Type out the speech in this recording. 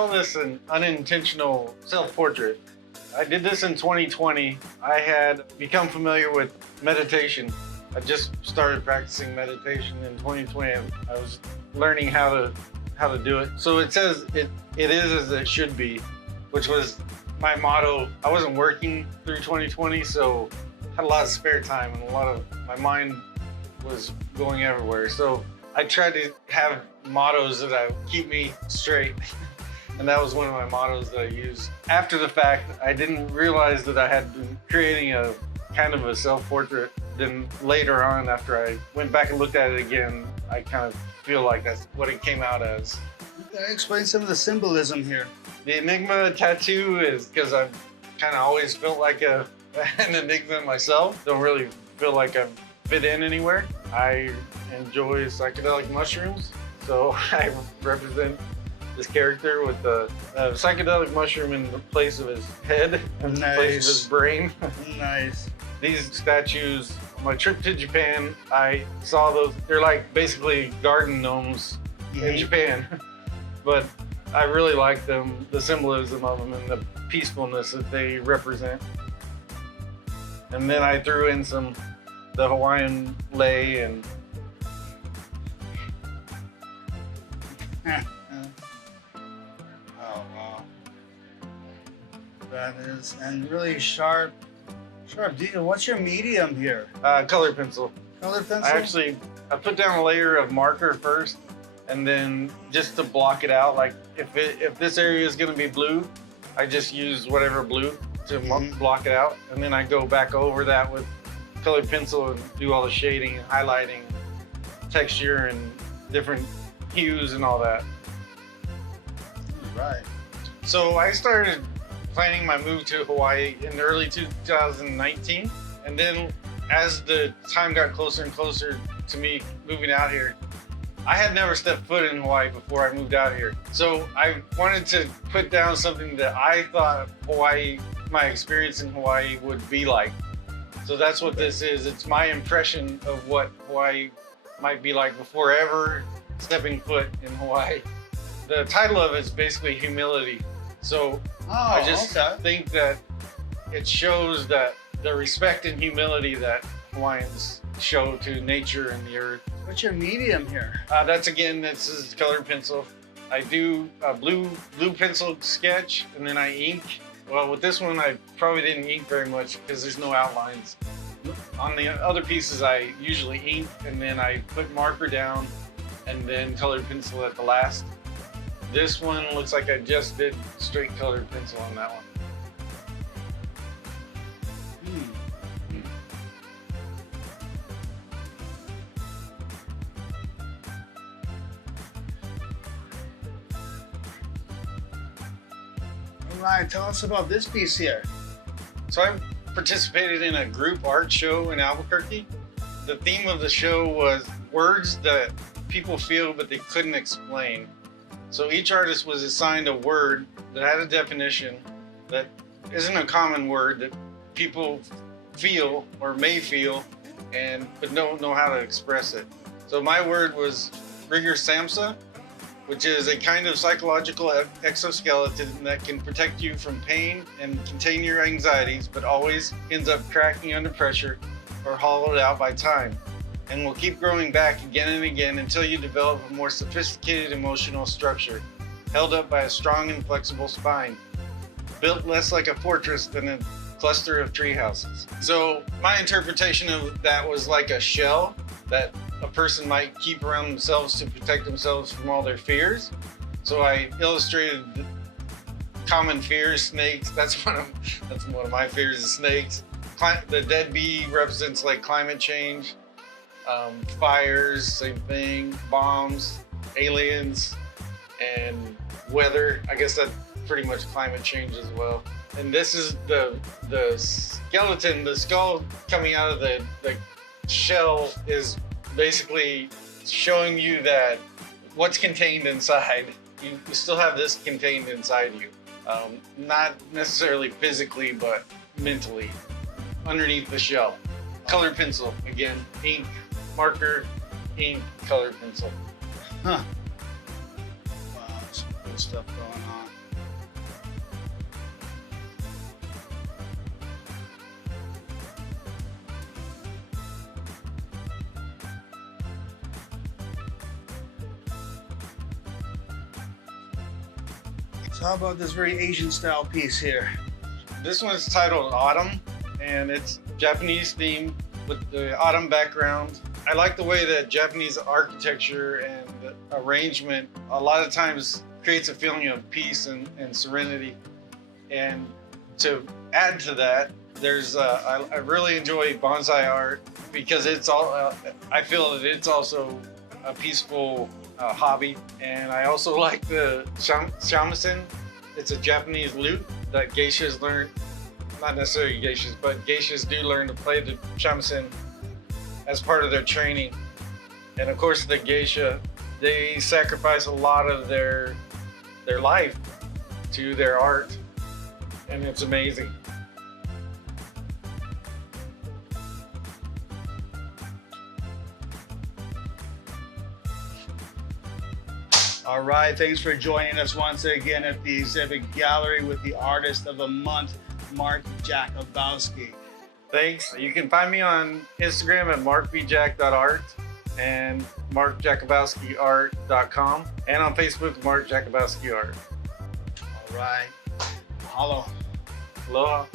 call this an unintentional self-portrait. I did this in 2020. I had become familiar with meditation. I just started practicing meditation in 2020. I was learning how to do it. So it says it is as it should be, which was my motto. I wasn't working through 2020, so I had a lot of spare time and my mind was going everywhere. So I tried to have mottos that keep me straight. And that was one of my mottos that I used. After the fact, I didn't realize that I had been creating a kind of a self-portrait. Then later on, after I went back and looked at it again, I kind of feel like that's what it came out as. Explain some of the symbolism here. The Enigma tattoo is because I've kind of always felt like an enigma myself. Don't really feel like I fit in anywhere. I enjoy psychedelic mushrooms, so I represent this character with the psychedelic mushroom in the place of his head and the place of his brain. Nice. These statues, on my trip to Japan, I saw those. They're like basically garden gnomes in Japan, but I really like them, the symbolism of them and the peacefulness that they represent. And then I threw in the Hawaiian lei and oh wow, that is, and really sharp detail. What's your medium here? color pencil. Color pencil. I put down a layer of marker first, and then just to block it out. Like if this area is going to be blue, I just use whatever blue to block it out, and then I go back over that with colored pencil and do all the shading and highlighting, texture and different hues and all that. Right. So I started planning my move to Hawaii in early 2019, and then as the time got closer and closer to me moving out here, I had never stepped foot in Hawaii before I moved out here. So I wanted to put down something that I thought Hawaii, my experience in Hawaii would be like. So that's what this is. It's my impression of what Hawaii might be like before ever stepping foot in Hawaii. The title of it is basically humility. So I just think that it shows that the respect and humility that Hawaiians show to nature and the earth. What's your medium here? This is colored pencil. I do a blue pencil sketch, and then I ink. Well, with this one, I probably didn't ink very much because there's no outlines. On the other pieces, I usually ink, and then I put marker down, and then colored pencil at the last. This one looks like I just did straight colored pencil on that one. All right, tell us about this piece here. So I participated in a group art show in Albuquerque. The theme of the show was words that people feel but they couldn't explain. So each artist was assigned a word that had a definition that isn't a common word that people feel or may feel but don't know how to express it. So my word was rigor samsa, which is a kind of psychological exoskeleton that can protect you from pain and contain your anxieties, but always ends up cracking under pressure or hollowed out by time, and will keep growing back again and again until you develop a more sophisticated emotional structure, held up by a strong and flexible spine, built less like a fortress than a cluster of tree houses. So my interpretation of that was like a shell that a person might keep around themselves to protect themselves from all their fears. So I illustrated common fears, snakes. That's one of my fears is snakes. The dead bee represents like climate change, fires, same thing, bombs, aliens, and weather. I guess that's pretty much climate change as well. And this is the skeleton, the skull coming out of the shell is basically showing you that what's contained inside. You still have this contained inside you. Not necessarily physically, but mentally, underneath the shell. Colored pencil, again, ink, marker, ink, colored pencil. Huh. Wow, some good stuff going on. So how about this very Asian style piece here? This one's titled Autumn, and it's Japanese themed with the autumn background. I like the way that Japanese architecture and arrangement a lot of times creates a feeling of peace and serenity. And to add to that, there's I really enjoy bonsai art because it's all I feel that it's also a peaceful hobby. And I also like the shamisen. It's a Japanese lute that geishas learn, not necessarily geishas, but geishas do learn to play the shamisen as part of their training. And of course the geisha, they sacrifice a lot of their life to their art, and it's amazing. All right, thanks for joining us once again at the exhibit gallery with the artist of the month, Mark Jakubowski. Thanks. You can find me on Instagram at markbjack.art and markjakubowskiart.com, and on Facebook, Mark Jakubowski Art. All right, mahalo. Aloha.